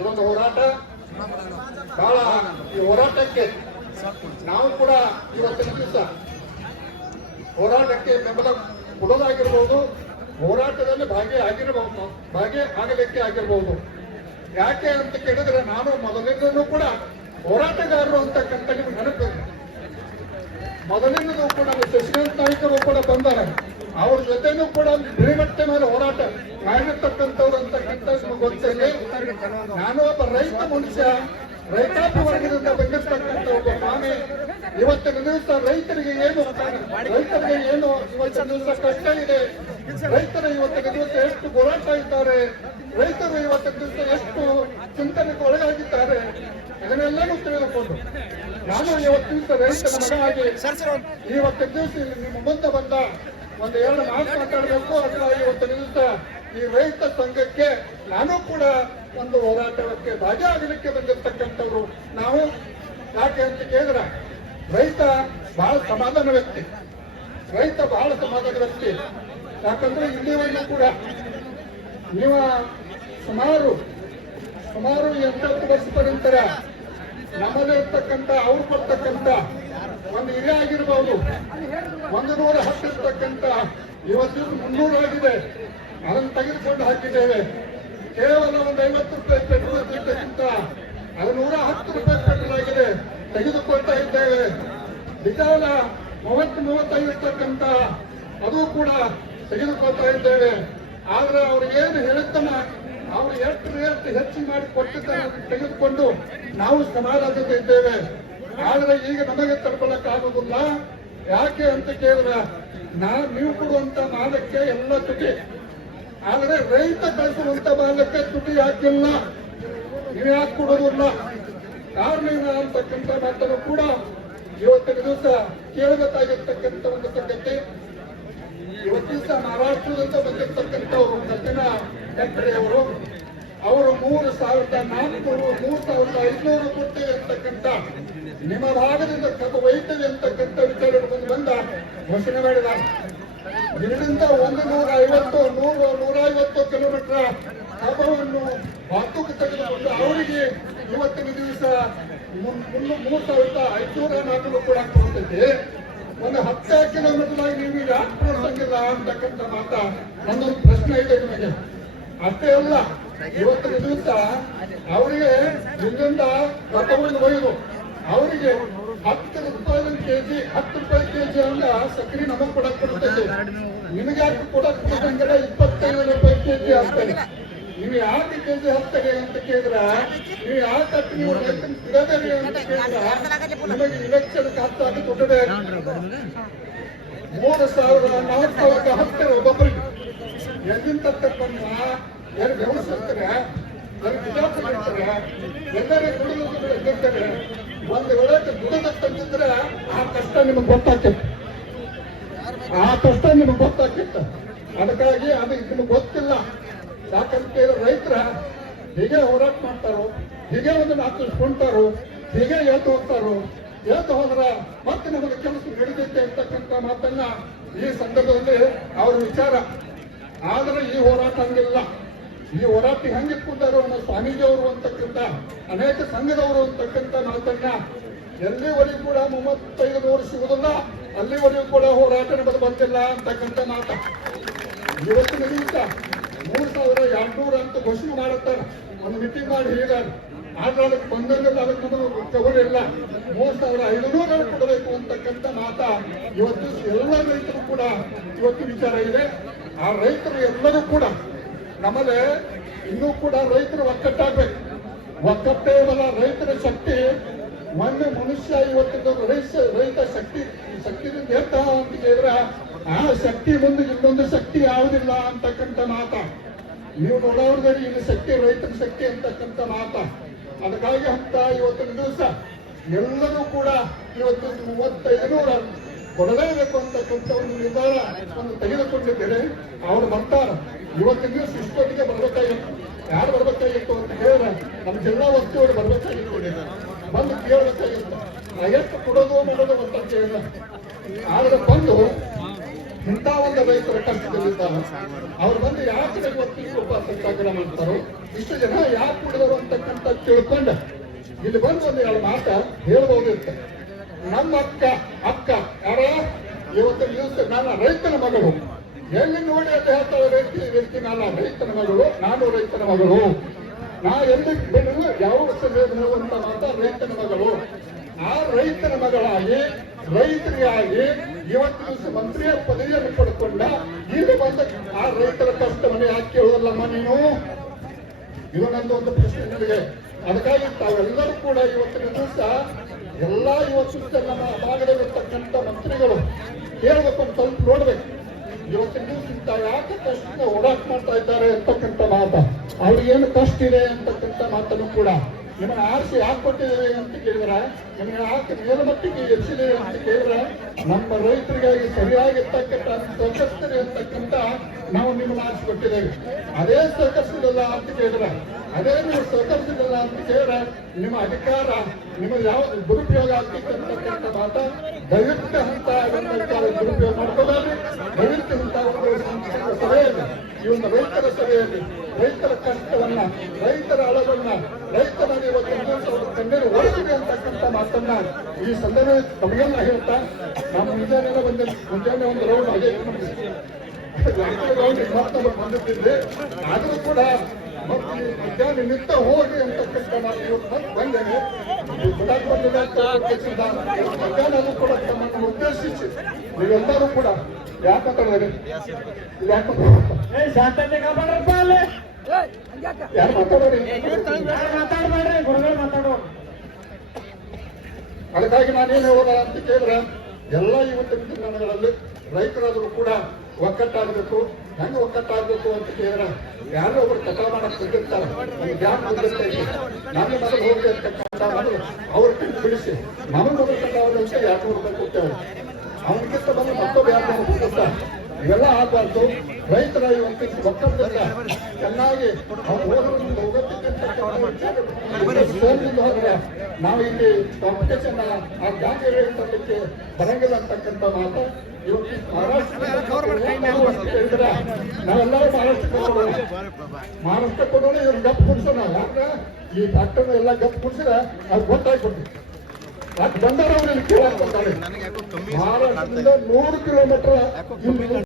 ಇದೊಂದು ಹೋರಾಟ? ಬಹಳ ಈ ಹೋರಾಟಕ್ಕೆ ನಾವು ಕೂಡ ಇವತ್ತಿನ ದಿವಸ ಹೋರಾಟಕ್ಕೆ ಬೆಂಬಲ ಕೊಡೋದಾಗಿರ್ಬೋದು, ಹೋರಾಟದಲ್ಲಿ ಭಾಗಿಯಾಗಿರಬಹುದು ಭಾಗಿ ಆಗಲಿಕ್ಕೆ ಆಗಿರ್ಬೋದು. ಯಾಕೆ ಅಂತ ಕೇಳಿದ್ರೆ ನಾನು ಮೊದಲಿಂದನೂ ಕೂಡ ಹೋರಾಟಗಾರರು ಅಂತಕ್ಕಂಥ ನಿಮ್ಗೆ ನೆನಪಿದೆ. ಮೊದಲಿನದು ಕೂಡ ಶಶಿಕಾಂತ್ ನಾಯ್ಕರು ಕೂಡ ಬಂದಾರೆ. ಅವ್ರ ಜೊತೆನೂ ಕೂಡ ಬಿಳಿಗಟ್ಟೆ ಮೇಲೆ ಹೋರಾಟ ಮಾಡಿರ್ತಕ್ಕಂಥವ್ರು ಅಂತ ಕಿಂತ ಗೊತ್ತಿದೆ ನಾನು ಒಬ್ಬ ರೈತ ಮನುಷ್ಯ ರೈತಾಪಿ ವರ್ಗದಿಂದ ಬಂದಿರ್ತಕ್ಕಂಥ ಒಬ್ಬ ಸ್ವಾಮಿ. ಇವತ್ತಿನ ದಿವಸ ರೈತರಿಗೆ ಏನು ರೈತರಿಗೆ ಏನು ಇವತ್ತಿನ ದಿವಸ ಕಷ್ಟ ಇದೆ. ರೈತರು ಇವತ್ತಿನ ದಿವಸ ಎಷ್ಟು ಹೋರಾಟ ಇದ್ದಾರೆ. ರೈತರು ಇವತ್ತಿನ ದಿವಸ ಎಷ್ಟು ಚಿಂತನೆಗೆ ಒಳಗಾಗಿದ್ದಾರೆ. ಇದನ್ನೆಲ್ಲನೂ ತಿಳಿದುಕೊಂಡು ನಾನು ಇವತ್ತಿನ ದಿವಸ ರೈತನ ಮಗನಾಗಿ ಇವತ್ತಿನ ದಿವಸ ಇಲ್ಲಿ ನಿಮ್ಮ ಮುಂದೆ ಬಂದ ಒಂದು ಎರಡು ಮಾತು ಮಾತಾಡಬೇಕು, ಅಥವಾ ಇವತ್ತು ನಿಮಿಷ ಈ ರೈತ ಸಂಘಕ್ಕೆ ನಾನು ಕೂಡ ಒಂದು ಹೋರಾಟಕ್ಕೆ ಭಾಗಿಯಾಗಲಿಕ್ಕೆ ಬಂದಿರತಕ್ಕಂಥವ್ರು ನಾವು. ಯಾಕೆ ಅಂತ ಕೇಳಿದ್ರೆ, ರೈತ ಬಹಳ ಸಮಾಧಾನ ವ್ಯಕ್ತಿ. ರೈತ ಬಹಳ ಸಮಾಧಾನ ವ್ಯಕ್ತಿ. ಯಾಕಂದ್ರೆ ಇಲ್ಲಿವರೆಗೂ ಕೂಡ ನೀವು ಸುಮಾರು ಸುಮಾರು ಎಂಟತ್ತು ವರ್ಷದ ನಂತರ ನಮ್ಮಲ್ಲಿ ಇರ್ತಕ್ಕಂಥ ಅವ್ರು ಕೊಡ್ತಕ್ಕಂಥ ಒಂದು ಹಿರಿಯ ಆಗಿರ್ಬೋದು. ಒಂದು ನೂರ ಹತ್ತು ಇರ್ತಕ್ಕಂಥ ಇವತ್ತು ಮುನ್ನೂರು ಆಗಿದೆ. ಅದನ್ನು ತೆಗೆದುಕೊಂಡು ಹಾಕಿದ್ದೇವೆ. ಕೇವಲ ಒಂದು ಐವತ್ತು ರೂಪಾಯಿ ಪೆಟ್ರೋಲ್ ಇದ್ದಕ್ಕಿಂತ ಅದು ನೂರ ಹತ್ತು ರೂಪಾಯಿ ಪೆಟ್ರೋಲ್ ಆಗಿದೆ. ತೆಗೆದುಕೊಳ್ತಾ ಇದ್ದೇವೆ. ನಿಜಾಲ ಮೂವತ್ತು ಮೂವತ್ತೈದು ಇರ್ತಕ್ಕಂಥ ಅದು ಕೂಡ ತೆಗೆದುಕೊಳ್ತಾ ಇದ್ದೇವೆ. ಆದ್ರೆ ಅವ್ರು ಏನು ಹೇಳುತ್ತಮ್ಮ ಅವ್ರು ಎಷ್ಟು ರೇಟ್ ಹೆಚ್ಚು ಮಾಡಿ ಕೊಟ್ಟಿದ್ದಾರೆ ತೆಗೆದುಕೊಂಡು ನಾವು ಸಮಾಧಾನದಿಂದ ಇದ್ದೇವೆ. ಆದ್ರೆ ಈಗ ನಮಗೆ ತಡ್ಕೊಳ್ಳಕ್ಕಾಗೋದಿಲ್ಲ ಯಾಕೆ ಅಂತ ಕೇಳಿದ್ರೆ ನಾ ನೀವು ಕೊಡುವಂತ ಮಾಲಕ್ಕೆ ಎಲ್ಲ ತುಟಿ. ಆದ್ರೆ ರೈತ ಕಳಿಸುವಂತ ಮಾಲಕ್ಕೆ ತುಟಿ ಹಾಕಿಲ್ಲ ನೀವು ಯಾಕೆ ಕೊಡೋದಿಲ್ಲ ಕಾರಣ ಅಂತಕ್ಕಂಥ ಮಾತನ್ನು ಕೂಡ ಇವತ್ತಿನ ದಿವಸ ಕೇಳಬೇಕಾಗಿರ್ತಕ್ಕಂಥ ಒಂದು ಸಂಗತಿ. ಇವತ್ತಿನ ಮಹಾರಾಷ್ಟ್ರದಿಂದ ಬಂದಿರ್ತಕ್ಕಂಥ ಒಂದು ಹೆಗ್ಗಡೆ ಅವರು ಅವರು ಮೂರು ಸಾವಿರದ ನಾಲ್ಕುನೂರು ಮೂರು ಸಾವಿರದ ಐದುನೂರು ಕೊಡ್ತೇವೆ ಅಂತಕ್ಕಂಥ ನಿಮ್ಮ ಭಾಗದಿಂದ ಕಬ್ಬು ಒಯ್ತೇವೆ ಅಂತಕ್ಕಂಥ ವಿಚಾರ ಬಂದು, ಘೋಷಣೆ ಮಾಡಿದ. ಇದರಿಂದ ಒಂದು ನೂರ ಐವತ್ತು ನೂರು ನೂರ ಐವತ್ತು ಕಿಲೋಮೀಟರ್ ಕಬ್ಬವನ್ನು ವಾಸ್ತುಕ್ಕೆ ತೆಗೆದುಕೊಂಡು ಅವರಿಗೆ ಇವತ್ತಿನ ದಿವಸ ಮೂರು ಸಾವಿರದ ಐದುನೂರ ನಾಲ್ಕು ಕೂಡ ಕೊಡ್ತೈತಿ ಒಂದು ಹತ್ತು ಕಿಲೋಮೀಟರ್ ಆಗಿ ನೀವು ಯಾಕೆ ಕೊಡ್ಸಂಗಿಲ್ಲ ಅಂತಕ್ಕಂಥ ಮಾತ ನನ್ನೊಂದು ಪ್ರಶ್ನೆ ಇದೆ ನಿಮಗೆ. ಅಷ್ಟೇ ಅಲ್ಲ ಇವತ್ತಿನ ದಿವಸ ಅವರಿಗೆ ಇಲ್ಲಿಂದ ಕರ್ಕೊಂಡು ಒಯ್ದು. ಅವರಿಗೆ ಹತ್ತು ರೂಪಾಯಿ ಕೆಜಿ, ಹತ್ತು ರೂಪಾಯಿ ಕೆಜಿ ಅಂದ ಸಕ್ಕರೆ ನಮಗೆ ಕೊಡಕ್ ಕೊಡ್ತೈತಿ. ನಿಮಗೆ ಯಾಕೆ ಕೊಡಕ್ ಕೊಡ್ತಂದ್ರೆ ಇಪ್ಪತ್ತೈದು ರೂಪಾಯಿ ಕೆಜಿ ಹಾಕ್ತಾರೆ ನೀವು ಯಾಕೆ ಕೆಜಿ ಹಾಕ್ತಾರೆ ಅಂತ ಕೇಳಿದ್ರ? ನೀವು ಯಾಕೆ ಅಷ್ಟು ನೀವು ರೈತನ ಅಂತ ಕೇಳಿದ್ರ? ನಿಮಗೆ ಇಲೆಕ್ಷನ್ ಹಾಕಿ ಕೊಟ್ಟದೆ. ಮೂರು ಸಾವಿರ ನಾಲ್ಕು ಸಾವಿರದ ಹತ್ತರ ಒಬ್ಬೊಬ್ಬರಿಗೆ ಎಲ್ಲಿಂದ ತಕ್ಕಂತ ಯಾರು ವ್ಯವಸ್ಥಿಸ್ತಾರೆ? ಯಾರು ಇರ್ತಾರೆ ಎಲ್ಲರೂ ದುಡಿದು ಇರ್ತಾರೆ ಒಂದು ವೇಳೆ ದುಡಿದ ತಂದಿದ್ರೆ ಆ ಕಷ್ಟ ನಿಮಗೆ ಗೊತ್ತಾಗ್ತೈತೆ ಆ ಕಷ್ಟ ನಿಮಗೆ ಗೊತ್ತಾಗ್ತಿತ್ತು ಅದಕ್ಕಾಗಿ ಅದು ನಿಮಗೆ ಗೊತ್ತಿಲ್ಲ. ಯಾಕಂತ ರೈತರ ಹೀಗೆ ಹೋರಾಟ ಮಾಡ್ತಾರೋ, ಹೀಗೆ ಒಂದು ಹಾಕಿಸ್ಕೊಂತಾರೋ ಹೀಗೆ ಎದ್ದು ಹೋಗ್ತಾರೋ ಎದ್ದು ಹೋದ್ರ ಮತ್ತೆ ನಮಗೆ ಕೆಲಸ ನಡೆದೈತೆ ಅಂತಕ್ಕಂಥ ಮಾತನ್ನ ಈ ಸಂದರ್ಭದಲ್ಲಿ ಅವ್ರ ವಿಚಾರ. ಆದ್ರೆ ಈ ಹೋರಾಟ ಹಂಗಿಲ್ಲ. ಈ ಹೋರಾಟ ಹೆಂಗಿಟ್ಕೊಂಡಾರೋ ನಮ್ಮ ಸ್ವಾಮೀಜಿಯವರು ಅಂತಕ್ಕಂಥ, ಅನೇಕ ಸಂಘದವರು ಅಂತಕ್ಕಂಥ ಮಾತನ್ನ ಎಲ್ಲಿವರೆಗೂ ಕೂಡ ಮೂವತ್ತೈದು ನೂರು ಸಿಗುದಿಲ್ಲ ಅಲ್ಲಿವರೆಗೂ ಕೂಡ ಹೋರಾಟ ನಡೆದು ಬಂದಿಲ್ಲ ಅಂತಕ್ಕಂಥ ಮಾತ. ಇವತ್ತು ನಡೆಯುತ್ತ ಮೂರು ಸಾವಿರ ಎರಡ್ನೂರ ಅಂತ ಘೋಷಣೆ ಮಾಡುತ್ತಾರೆ. ಒಂದು ಮೀಟಿಂಗ್ ಮಾಡಿ ಹೇಳಿದ್ದಾರೆ ಆದ್ರೆ ಅದಕ್ಕೆ ಬಂದಂಗಿಲ್ಲ ಅದಕ್ಕೆ ನಮಗೆ ಇಲ್ಲ. ಮೂರು ಸಾವಿರ ಐದುನೂರ ಕೊಡಬೇಕು ಅಂತಕ್ಕಂಥ ಮಾತ ಇವತ್ತು ಎಲ್ಲ ರೈತರು ಕೂಡ, ಇವತ್ತು ವಿಚಾರ ಇದೆ. ಆ ರೈತರು ಎಲ್ಲರೂ ಕೂಡ ನಮ್ಮಲ್ಲಿ ಇನ್ನೂ ಕೂಡ ರೈತರು ಒಕ್ಕಟ್ಟಾಗ್ಬೇಕು. ಒಕ್ಕಟ್ಟೇ ರೈತರ ಶಕ್ತಿ ಮೊನ್ನೆ ಮನುಷ್ಯ ಇವತ್ತಿನ ರೈತ ರೈತ ಶಕ್ತಿ, ಶಕ್ತಿಯಿಂದ ಎತ್ತ ಅಂತ ಕೇಳಿದ್ರೆ, ಆ ಶಕ್ತಿ ಮುಂದೆ ಇನ್ನೊಂದು ಶಕ್ತಿ ಯಾವುದಿಲ್ಲ ಅಂತಕ್ಕಂಥ ಮಾತ. ನೀವು ನೋಡೋರ್ಗಡಿ ಇಲ್ಲಿ ಶಕ್ತಿ, ರೈತನ ಶಕ್ತಿ ಅಂತಕ್ಕಂಥ ಮಾತ. ಅದಕ್ಕಾಗಿ ಅಂತ ಇವತ್ತಿನ ದಿವಸ, ಎಲ್ಲರೂ ಕೂಡ ಇವತ್ತು ಮೂವತ್ತೈದು ನೂರ ಕೊಡಲೇಬೇಕು ಅಂತಕ್ಕಂಥ ಒಂದು ನಿರ್ಧಾರ ಒಂದು ತೆಗೆದುಕೊಂಡಿದ್ದೇನೆ. ಅವರು ಬರ್ತಾರೆ. ಇವತ್ತಿನ ದಿವಸ ಇಷ್ಟೊತ್ತಿಗೆ ಬರ್ಬೇಕಾಗಿತ್ತು. ಯಾರು ಬರ್ಬೇಕಾಗಿತ್ತು ಅಂತ ಹೇಳಿದ್ರೆ ನಮ್ಮ ಜಿಲ್ಲಾ ವಸ್ತುಗಳು ಬರ್ಬೇಕಾಗಿತ್ತು. ಬಂದು ಕೇಳಬೇಕಾಗಿತ್ತು. ನಾ ಎಷ್ಟು ಕೊಡೋದು ಮಾಡೋದು ಅಂತ ಕೇಳಿದ ಆದ್ರೆ ಬಂದು ಇಂಥ ಒಂದು ರೈತರ ಕಷ್ಟದಲ್ಲಿದ್ದಾರೆ. ಅವ್ರು ಬಂದು ಯಾಕೆ ಇವತ್ತಿಗೆ ಒಬ್ಬ ಸತ್ಯಾಗ್ರಹ ಮಾಡ್ತಾರೋ? ಇಷ್ಟು ಜನ ಯಾಕೆ ಕುಡಿದರು ಅಂತಕ್ಕಂಥ ತಿಳ್ಕೊಂಡು ಇಲ್ಲಿ ಬಂದು ಒಂದು ಎರಡು ಮಾತ ಹೇಳ್ಬೋದಿತ್ತು. ನಮ್ಮ ಅಕ್ಕ ಅಕ್ಕ, ಯಾರ? ಇವತ್ತು ನ್ಯೂಸ್ ನನ್ನ ರೈತನ ಮಗಳು. ಎಲ್ಲಿ ನೋಡಿ ಅಂತ ಹೇಳ್ತಾಳೆ ವ್ಯಕ್ತಿ ವ್ಯಕ್ತಿ ನನ್ನ ರೈತನ ಮಗಳು? ನಾನು ರೈತನ ಮಗಳು. ನಾ ಎಲ್ಲಿ ಬಿಡುವ ಯಾವ ಸಭೆಯನ್ನು ಅಂತ ಮಾತ್ರ ರೈತನ ಮಗಳು. ಆ ರೈತನ ಮಗಳಾಗಿ ರೈತರಿಗಾಗಿ ಇವತ್ತು ದಿವಸ ಮಂತ್ರಿಯ ಪದವಿಯನ್ನು ಪಡ್ಕೊಂಡ, ಇಲ್ಲಿ ಬಂದ ಆ ರೈತರ ಕಷ್ಟವನ್ನು ಯಾಕೆ ಕೇಳೋದಲ್ಲಮ್ಮ ನೀನು? ಇದು ನಂದು ಒಂದು ಪ್ರಶ್ನೆ ನಿಮಗೆ. ಅದಕ್ಕಾಗಿ ತಾವೆಲ್ಲರೂ ಕೂಡ ಇವತ್ತಿನ ದಿವಸ ಎಲ್ಲ ಇವತ್ತಿನ ನಮ್ಮ ಭಾಗದಲ್ಲಿರ್ತಕ್ಕಂಥ ಮಂತ್ರಿಗಳು ಹೇಳ್ಬೇಕು ಅಂತ ಸ್ವಲ್ಪ ನೋಡ್ಬೇಕು. ಇವತ್ತಿನ ದಿವಸ ಯಾಕೆ ಕಷ್ಟದಿಂದ ಓಡಾಟ ಮಾಡ್ತಾ ಇದ್ದಾರೆ ಅಂತಕ್ಕಂಥ ಮಾತ. ಏನು ಕಷ್ಟ ಇದೆ ಅಂತಕ್ಕಂಥ ಮಾತನ್ನು ಕೂಡ ನಿಮ್ಮನ್ನ ಆರಿಸಿ ಯಾಕೆ ಕೊಟ್ಟಿದ್ದೀವಿ ಅಂತ ಕೇಳಿದ್ರೆ ನಿಮಗೆ ಯಾಕೆ ಮೇಲ್ಮಟ್ಟಿಗೆ ಎಚ್ಚಿದ್ದೇವೆ ಅಂತ ಕೇಳಿದ್ರೆ, ನಮ್ಮ ರೈತರಿಗಾಗಿ ಸರಿಯಾಗಿರ್ತಕ್ಕಂಥ ಸಹಕರಿಸ್ತಾರೆ ಅಂತಕ್ಕಂಥ ನಾವು ನಿಮ್ಮನ್ನು ಆರಿಸಿಕೊಟ್ಟಿದ್ದೇವೆ ಅದೇ ಸಹಕರಿಸಲಿಲ್ಲ ಅಂತ ಕೇಳಿದ್ರೆ, ಅದೇ ನೀವು ಸಹಕರಿಸಲಿಲ್ಲ ಅಂತ ಕೇಳಿದ್ರೆ ನಿಮ್ಮ ಅಧಿಕಾರ, ನಿಮ್ಮ ಯಾವ ದುರುಪಯೋಗ ಆಗ್ತಿರ್ತಕ್ಕಂಥ ಮಾತ ದಯವಿಟ್ಟು ಹಂತ ದುರುಪಯೋಗ ಮಾಡ್ಕೊಳ್ಳಿ ದಯವಿಟ್ಟು ಹಂತ ಸಭೆಯಲ್ಲಿ ಒಂದು ರೈತರ ಸಭೆಯಲ್ಲಿ ರೈತರ ಕಷ್ಟವನ್ನ, ರೈತರ ಅಳವನ್ನ ರೈತರ ಇವತ್ತು ಕಣ್ಣೀರು ಒಳಗಿದೆ ಅಂತಕ್ಕಂಥ ಮಾತನ್ನ ಈ ಸಂದರ್ಭ ತಮಗೆಲ್ಲ ಹೇಳ್ತಾ, ನಮ್ಮ ಮುಂಜಾನೆ ಬಂದ ಮುಂಜಾನೆ ಒಂದು ರೌಂಡ್ ರೌಂಡ್ ಆದರೂ ಕೂಡ ಮತ್ತೆ ನಿಂತ ಹೋಗಿ ಅಂತಕ್ಕಂಥ ಬಂದೇನೆ ಈ ಬಿಡಾಕ್ ಬಂದಿದೆ ಅಂತ ಉದ್ದೇಶದಿಂದ ಮಧ್ಯಾಹ್ನ ಕೂಡ ತಮ್ಮನ್ನು ಉದ್ದೇಶಿಸಿ ನೀವೆಲ್ಲರೂ ಕೂಡ ಯಾಕೆ ಮಾತಾಡಿದ್ರಿ ಯಾಕೆ ಏ ಶಾಂತತೆ ಕಾಪಾಡ್ರಪ್ಪ ಅಲ್ಲಿ ಯಾರು ಮಾತಾಡೋರಿ ಅದಕ್ಕಾಗಿ ನಾನೇನು ಹೇಳೋದ ಅಂತ ಕೇಳಿದ್ರೆ, ಎಲ್ಲ ಇವತ್ತಿನ ದಿನಗಳಲ್ಲಿ ರೈತರಾದರೂ ಕೂಡ ಒಕ್ಕಟ್ಟಾಗಬೇಕು, ಹೆಂಗೆ ಒಕ್ಕಟ್ಟಾಗಬೇಕು ಅಂತ ಕೇಳಿದ್ರೆ, ಯಾರೋ ಒಬ್ರು ಕಥಾ ಮಾಡಕ್ ಬಿಟ್ಟಿರ್ತಾರೆ ನಮ್ಗೆ ಯಾಕೆ ಬಂದಿರ್ತೈತಿ ನಾನು ಮೊದಲು ಹೋಗಿ ಅಂತಕ್ಕಂಥ ಮೊದಲು ಅವ್ರ ಕೈ ಬಿಡಿಸಿ ನಮಗೆ ಕಂಡವ್ರು ಅಂತ ರೂಪಾಯಿ ಕೊಡ್ತೇವೆ ಅವನಿಗಿಂತ ಬಂದು ಮತ್ತೊಬ್ಬ ಯಾರು ಕೊಡ್ತಾ ಇವೆಲ್ಲ ಆಗಬಾರ್ದು. ರೈತರ ಒಕ್ಕಟ್ಟಿಂದ ಚೆನ್ನಾಗಿ ಹೋಗೋದಕ್ಕಿಂತ ಹೋದ್ರೆ ನಾವು ಇಲ್ಲಿ ಕಾಂಪಿಟೇಷನ್ ಆ ಜಾತಿ ತರಲಿಕ್ಕೆ ಬರಂಗಿಲ್ಲ ಅಂತಕ್ಕಂಥ ಮಾತು. ಮಹಾರಾಷ್ಟ್ರ ನಾವೆಲ್ಲರೂ ಮಹಾರಾಷ್ಟ್ರ ಮಹಾರಾಷ್ಟ್ರ ಕೊಡೋಣ ಇವ್ರು ಗಪ್ ಕುಡ್ಸೋಣ ಯಾಕೆ ಈ ಡಾಕ್ಟರ್ ಎಲ್ಲ ಗಪ್ ಕುಡ್ಸಿದ್ರೆ ಅದು ಗೊತ್ತಾಗ್ಬಿಡ್ತು ಅದು ಬಂದವರು ಇಲ್ಲಿ ಕೇಳಕ್ ಮಹಾರಾಷ್ಟ್ರದಿಂದ ನೂರು ಕಿಲೋಮೀಟರ್